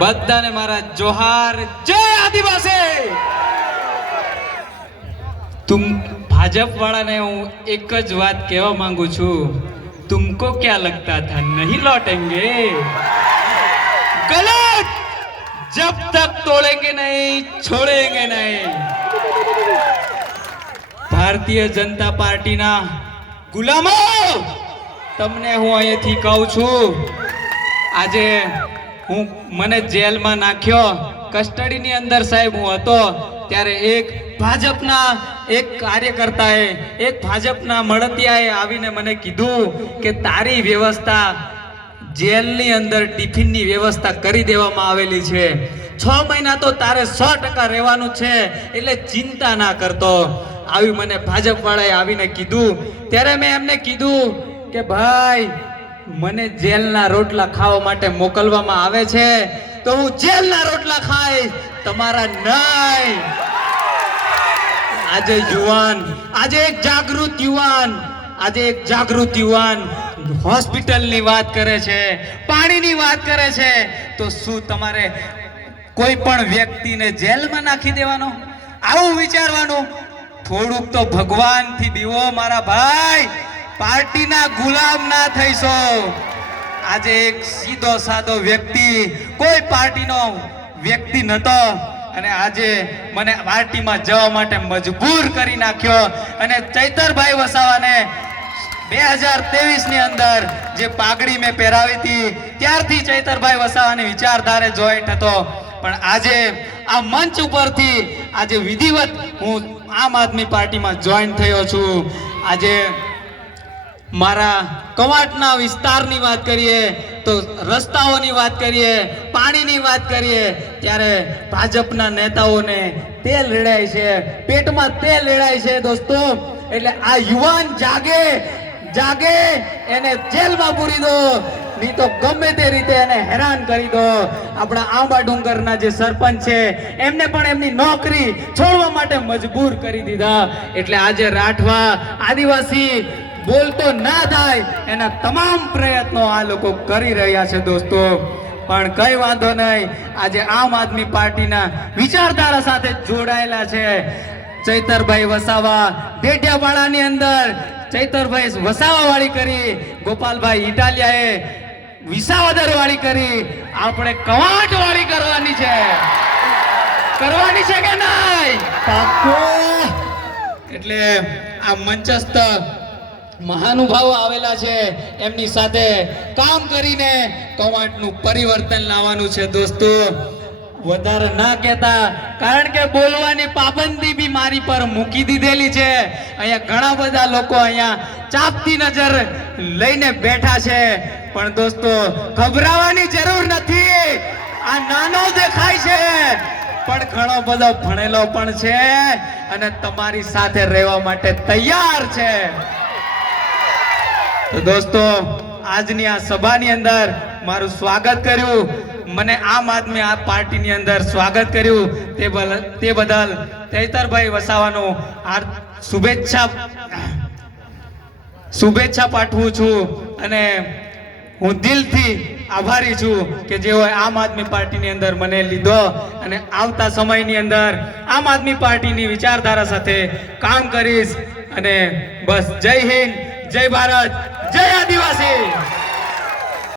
બધાને મારા જોહાર, જય આદિવાસી। तुम भाजप वाला ने हूँ एक ज बात कहवा मांगू छू, तुमको क्या लगता था नहीं लौटेंगे? गलत, जब तक तोड़ेंगे नहीं छोड़ेंगे नहीं। भारतीय जनता पार्टी ना गुलामो तमने हूँ अहींथी कहूं छू, आजे हूँ मने जेल में नाख्यो, कस्टडी नी अंदर साहेब हूँ हतो त्यारे एक भाजपना एक कार्यकर्ताए एक भाजपना मळतियाए आवीने मने कीधुं के तारी व्यवस्था जेलनी अंदर टिफिननी व्यवस्था करी देवामां आवेली छे। 6 महीना तो तारे 100% रहेवानुं छे, एटले चिंता ना करतो। आवी मने भाजप वाळाए आवीने कीधुं त्यारे मैं एमने कीधुं के भाई मने जेलना रोटला खावा माटे मोकलवामां आवे छे तो हूँ जेलना रोटला खाईश, तमारा नहीं। आज युवान, आज एक जागृत युवान, आज एक जागृत युवान હોસ્પિટલ ની વાત કરે છે, પાણીની વાત કરે છે, તો શું તમારે કોઈ પણ વ્યક્તિને જેલમાં નાખી દેવાનો? આવું વિચારવાનું? થોડુંક તો ભગવાનથી બીવો મારા ભાઈ, પાર્ટીના ગુલામ ના થઈશો। આજે એક સીધો સાદો વ્યક્તિ, કોઈ પાર્ટીનો વ્યક્તિ નતો અને આજે મને પાર્ટીમાં જવા માટે મજબૂર કરી નાખ્યો। અને ચૈતરભાઈ વસાવાને 2023 ની અંદર જે પાઘડી મેં પહેરાવી હતી ત્યારથી ચૈતરભાઈ વસાવાની વિચારધારે જોઈન્ટ હતો, પણ આજે આ મંચ ઉપરથી આજે વિધિવત હું આમ આદમી પાર્ટીમાં જોઈન્ટ થયો છું। આજે મારા કવાંટના વિસ્તારની વાત કરીએ તો રસ્તાઓની વાત કરીએ, પાણીની વાત કરીએ, ત્યારે ભાજપના નેતાઓને તેલ રેડાય છે, પેટમાં તેલ રેડાય છે દોસ્તો। એટલે આ યુવાન જાગે જાગે, એને જેલમાં પૂરી દો, નહીં તો ગમે તે રીતે એને હેરાન કરી દો। આપણા આંબા ડુંગરના જે સરપંચ છે એમને પણ એમની નોકરી છોડવા માટે મજબૂર કરી દીધા। એટલે આજે રાઠવા આદિવાસી બોલતો ના થાય એના તમામ પ્રયત્નો આ લોકો કરી રહ્યા છે દોસ્તો। પણ કઈ વાંધો નહીં, આજે આમ આદમી પાર્ટીના વિચારધારા સાથે જોડાયેલા છે ચૈતરભાઈ વસાવા। ડેડિયાપાડાની અંદર ચૈતરભાઈ વસાવા વાળી કરી, ગોપાલભાઈ ઇટાલિયાએ વિસાવદર વાળી કરી, આપણે કવાંટ વાળી કરવાની છે કે નહીં? એટલે આ મંચસ્થ મહાનુભાવો આવેલા છે, એમની સાથે કામ કરીને કવાંટનું પરિવર્તન લાવવાનું છે દોસ્તો। વધારે ના કહેતા, કારણ કે બોલવાની પાબંદી બી મારી પર મૂકી દીધેલી છે। અહીંયા ઘણા બધા લોકો અહીંયા ચાપતી નજર લઈને બેઠા છે, પણ દોસ્તો ગભરાવાની જરૂર નથી। આ નાનો દેખાય છે પણ ઘણો બધો ભણેલો પણ છે અને તમારી સાથે રહેવા માટે તૈયાર છે। તો દોસ્તો આજની આ સભાની અંદર મારું સ્વાગત કર્યું, મને આમ આદમી આ પાર્ટીની અંદર સ્વાગત કર્યું તે બદલ ચૈતરભાઈ વસાવાનો શુભેચ્છા પાઠવું છું અને હું દિલથી આભારી છું કે જેઓ આમ આદમી પાર્ટીની અંદર મને લીધો અને આવતા સમયની અંદર આમ આદમી પાર્ટીની વિચારધારા સાથે કામ કરીશ। અને બસ, જય હિન્દ, જય ભારત, જય આદિવાસી।